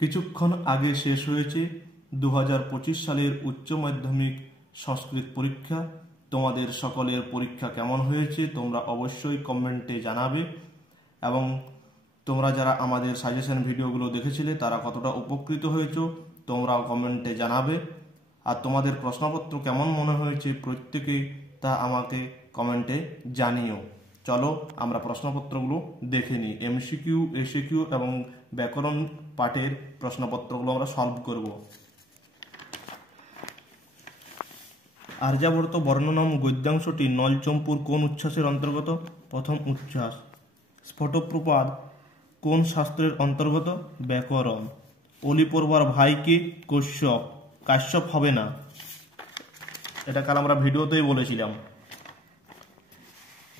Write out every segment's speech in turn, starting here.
কিছুক্ষণ আগে শেষ হয়েছে 2025 সালের উচ্চ মাধ্যমিক সংস্কৃত পরীক্ষা। তোমাদের সকলের পরীক্ষা কেমন হয়েছে তোমরা অবশ্যই কমেন্টে জানাবে, এবং তোমরা যারা আমাদের সাজেশন ভিডিওগুলো দেখেছিলে তারা কতটা উপকৃত হয়েছো তোমরাও কমেন্টে জানাবে। আর তোমাদের প্রশ্নপত্র কেমন মনে হয়েছে প্রত্যেকেই তা আমাকে কমেন্টে জানিও। চলো আমরা প্রশ্নপত্রগুলো দেখে নিই। এমসিকিউ, এসিকিউ এবং ব্যাকরণ পাঠের প্রশ্নপত্রগুলো আমরা সলভ করব। আর্যাবর্ত বর্ণনাম গদ্যাংশটি নলচম্পুর কোন উচ্ছ্বাসের অন্তর্গত? প্রথম উচ্ছ্বাস। স্ফটপ্রপাত কোন শাস্ত্রের অন্তর্গত? ব্যাকরণ। অলি পড়বার ভাইকে কশ্যপ, কাশ্যপ হবে না, এটা কাল আমরা ভিডিওতেই বলেছিলাম।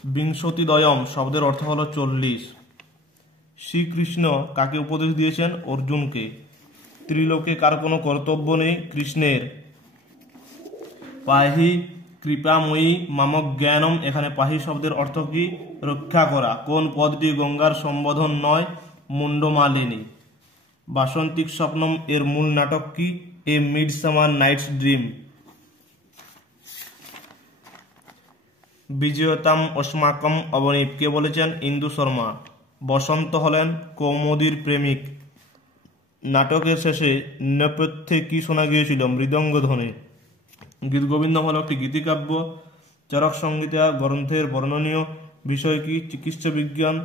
বিংশতিদয়ম শব্দের অর্থ হলো 40। শ্রীকৃষ্ণ কাকে উপদেশ দিয়েছেন? অর্জুনকে। ত্রিলোকে কার কোনো কর্তব্য নেই? কৃষ্ণের। পাহি কৃপাময়ী মামক জ্ঞানম, এখানে পাহি শব্দের অর্থ কি? রক্ষা করা। কোন পদটি গঙ্গার সম্বোধন নয়? মুন্ডমালিনী। বাসন্তিক স্বপ্নম এর মূল নাটক কি? এ মিডসামার নাইটস ড্রিম। বিজয়তাম অস্মাকম অবনীত কে বলেছেন? ইন্দু শর্মা। বসন্ত হলেন কৌমুদীর প্রেমিক। নাটকের শেষে নেপথ্যে কি শোনা গিয়েছিল? মৃদঙ্গ ধ্বনি। গীতগোবিন্দম হল একটি গীতিকাব্য। চরক সংহিতা গ্রন্থের বর্ণনীয় বিষয় কি? চিকিৎসা বিজ্ঞান।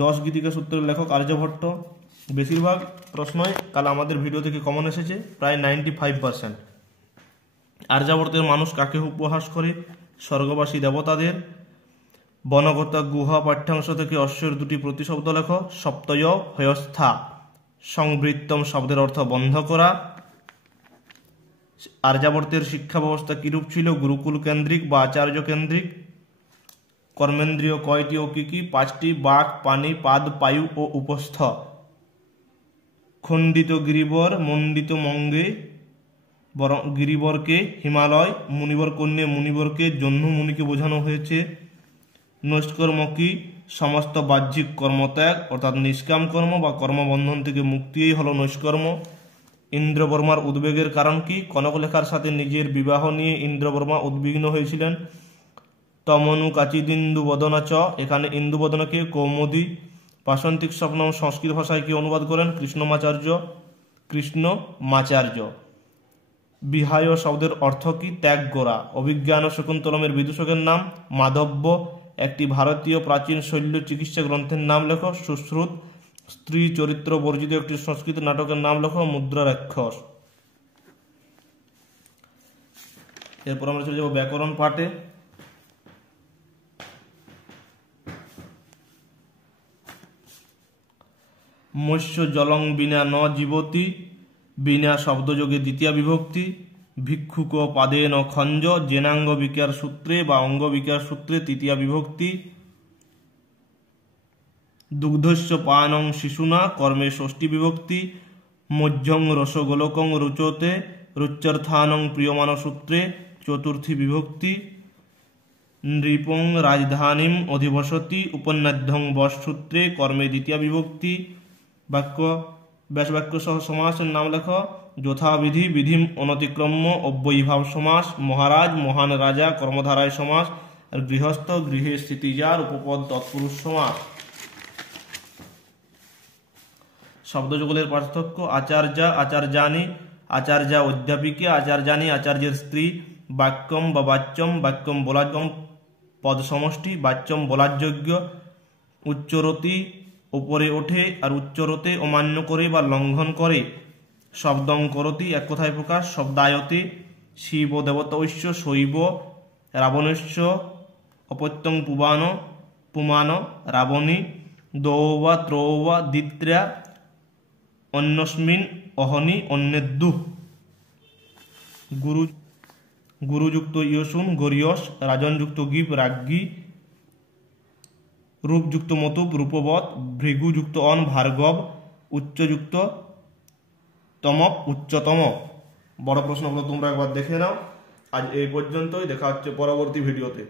10 গীতিকা সূত্রের লেখক আর্যভট্ট। বেশিরভাগ প্রশ্নই কাল আমাদের ভিডিও থেকে কমন এসেছে, প্রায় 95%। আর্যাবর্তের মানুষ কাকে উপহাস করে? স্বর্গবাসী দেবতাদের। বনগতা গুহা পাঠ্যাংশ থেকে অশ্বর দুটি প্রতিশব্দ লেখ। সপ্তয় হয়স্থা। সংবৃত্তম শব্দের অর্থ বন্ধ করা। আর্যাবর্তের শিক্ষা ব্যবস্থা কিরূপ ছিল? গুরুকুল কেন্দ্রিক বা আচার্য কেন্দ্রিক। কর্মেন্দ্রিয় কয়টি ও কি কি? 5টি। বাক, পানি, পাদ, পায়ু ও উপস্থ। খণ্ডিত গিরিবর, মণ্ডিত মঙ্গে। গিরিবরকে হিমালয়, মুনিবর কন্যে মুনিবরকে জহ্নু মুনিকে বোঝানো হয়েছে। নৈষ্কর্ম কি? সমস্ত বাহ্যিক কর্মত্যাগ, অর্থাৎ নিষ্কাম কর্ম বা কর্মবন্ধন থেকে মুক্তিই হলো নৈষ্কর্ম। ইন্দ্রবর্মার উদ্বেগের কারণ কি? কনকলেখার সাথে নিজের বিবাহ নিয়ে ইন্দ্রবর্মা উদ্বিগ্ন হয়েছিলেন। তমনু কাচিদিন্দু বদনা চ, এখানে ইন্দুবদনাকে কৌমুদী। বাসন্তিক স্বপ্নম সংস্কৃত ভাষায় কি অনুবাদ করেন? কৃষ্ণমাচার্য। বিহায় শব্দের অর্থ কি? ত্যাগ করা। অভিজ্ঞান শকুন্তলমের বিদূষকের নাম? মাধব্য। একটি ভারতীয় প্রাচীন শৈল্য চিকিৎসা গ্রন্থের নাম লেখ। সুশ্রুত। স্ত্রী চরিত্র বর্জিত একটি সংস্কৃত নাটকের নাম লেখ। মুদ্রা রাক্ষস। এরপর আমরা চলে যাব ব্যাকরণ পাঠে। মৎস্য জলং বিনা ন জীবতি, বিনা শব্দযোগে দ্বিতীয়া বিভক্তি। ভিক্ষুক পাদে ন খঞ্জ, জেনাঙ্গ বিকার সূত্রে বা অঙ্গ বিকার সূত্রে তৃতীয়া বিভক্তি। দুগ্ধস্য পানং শিশুনা, কর্মে ষষ্ঠী বিভক্তি। মজ্জং রসগোলকং রুচতে, রুচ্যর্থানং প্রিয়মান সূত্রে চতুর্থী বিভক্তি। নৃপং রাজধানীম অধিবসতি, উপন্যাধ্যং বস সূত্রে কর্মে দ্বিতীয়া বিভক্তি। বাক্য ব্যাস বাক্য সহ সমাসের নাম লেখ। যথাবিধি, বিধিম অনতিক্রম্য, অব্যয়ীভাব সমাস। মহারাজ, মহান রাজা কর্মধারায় সমাস। আর গৃহস্থ, গৃহে স্থিতিজার উপপদ তৎপুরুষ সমাস। শব্দযুগলের পার্থক্য: আচার্যা, আচার্যানি, আচার্যা অধ্যাপিকা, আচার্যানি আচার্যের স্ত্রী। বাক্যম বা বাচ্যম, বাক্যম বলাযম পদ সমষ্টি, বাচ্যম বলার যোগ্য। উচ্চরতি ওপরে ওঠে, আর উচ্চরতে অমান্য করে বা লঙ্ঘন করে। শব্দং করতি এক কথায় প্রকাশ। শব্দায়তে শিব দেবতৈশ্য শৈব। রাবণস্য অপত্যং পুবান, পুমান রাবণী। দৌবা ত্রৌবা দ্বিত্রা, অন্যস্মিন অহনি অন্যেদ্দু। গুরুযুক্ত ইয়সুন গরিয়স, রাজনযুক্ত গিব রাজ্ঞী। রূপযুক্ত মতুব রূপবৎ, ভৃগুযুক্ত অন ভার্গব। উচ্চযুক্ত তমক উচ্চতম। বড় প্রশ্নগুলো তোমরা একবার দেখে নাও। আজ এই পর্যন্তই, দেখা হচ্ছে পরবর্তী ভিডিওতে।